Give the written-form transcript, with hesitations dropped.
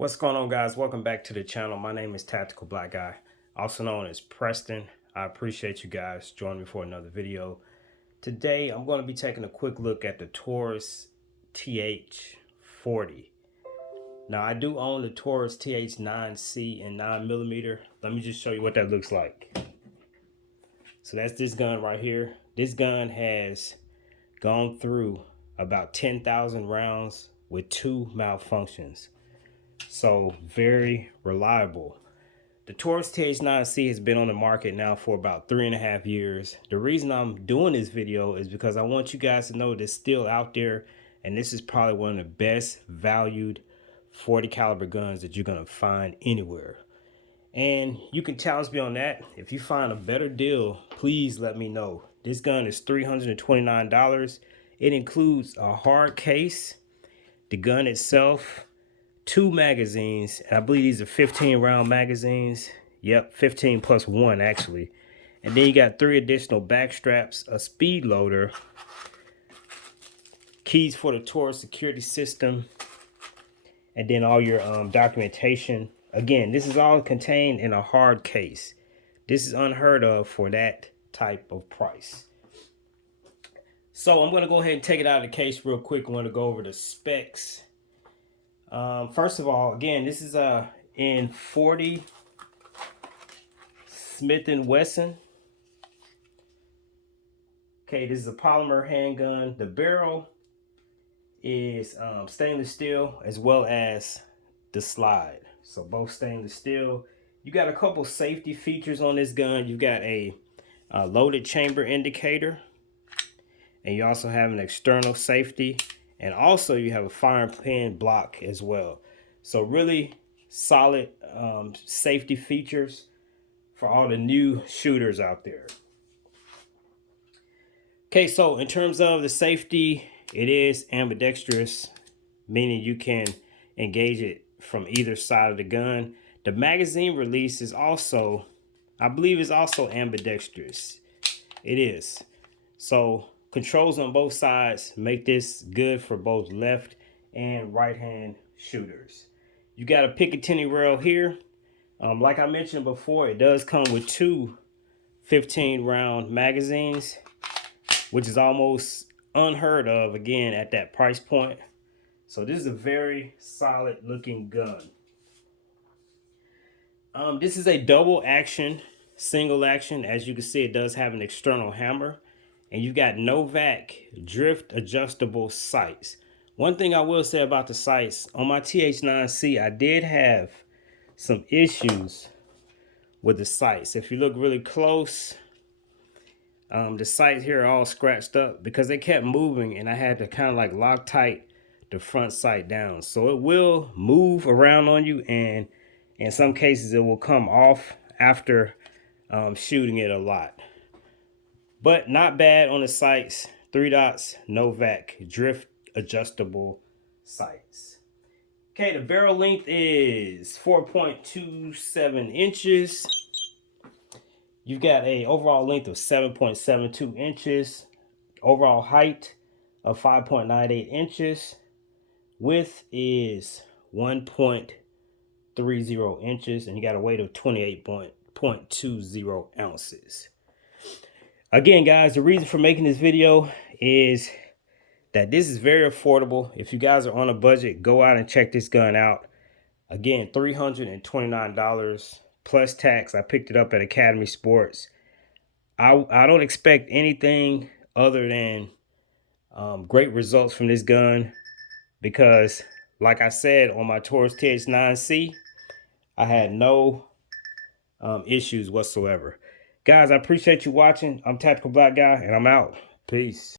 What's going on, guys? Welcome back to the channel. My name is Tactical Black Guy, also known as Preston. I appreciate you guys joining me for another video. Today I'm going to be taking a quick look at the Taurus TH40. Now I do own the Taurus TH9C in 9mm. Let me just show you what that looks like. So that's this gun right here. This gun has gone through about 10,000 rounds with 2 malfunctions. So very reliable. The Taurus TH9C has been on the market now for about 3.5 years. The reason I'm doing this video is because I want you guys to know it's still out there, and this is probably one of the best valued 40 caliber guns that you're gonna find anywhere. And you can challenge me on that. If you find a better deal, please let me know. This gun is $329. It includes a hard case, the gun itself, 2 magazines, and I believe these are 15 round magazines. Yep, 15 plus 1 actually. And then you got 3 additional back straps, a speed loader, keys for the Taurus security system, and then all your documentation. Again, this is all contained in a hard case. This is unheard of for that type of price. So I'm going to go ahead and take it out of the case real quick. I'm going to go over the specs. First of all, again, this is in 40 Smith & Wesson. Okay, this is a polymer handgun. The barrel is stainless steel, as well as the slide. So both stainless steel. You got a couple safety features on this gun. You've got a loaded chamber indicator, and you also have an external safety, and also you have a firing pin block as well. So really solid safety features for all the new shooters out there. Okay, so in terms of the safety, it is ambidextrous, meaning you can engage it from either side of the gun. The magazine release is also, I believe, is also ambidextrous. It is. So controls on both sides make this good for both left and right hand shooters. You got a Picatinny rail here. Like I mentioned before, it does come with 2 15 round magazines, which is almost unheard of, again, at that price point. So this is a very solid looking gun. This is a double action, single action. As you can see, it does have an external hammer, and you've got Novak drift adjustable sights. One thing I will say about the sights, on my TH9C, I did have some issues with the sights. If you look really close, the sights here are all scratched up because they kept moving, and I had to kind of like lock tight the front sight down. So it will move around on you, and in some cases it will come off after shooting it a lot. But not bad on the sights. 3 dots, Novak drift adjustable sights. Okay, the barrel length is 4.27 inches. You've got a overall length of 7.72 inches. Overall height of 5.98 inches. Width is 1.30 inches, and you got a weight of 28.20 ounces. Again, guys, the reason for making this video is that this is very affordable. If you guys are on a budget, go out and check this gun out. Again, $329 plus tax. I picked it up at Academy Sports. I don't expect anything other than great results from this gun, because like I said, on my Taurus TH9C, I had no issues whatsoever. Guys, I appreciate you watching. I'm Tactical Black Guy, and I'm out. Peace.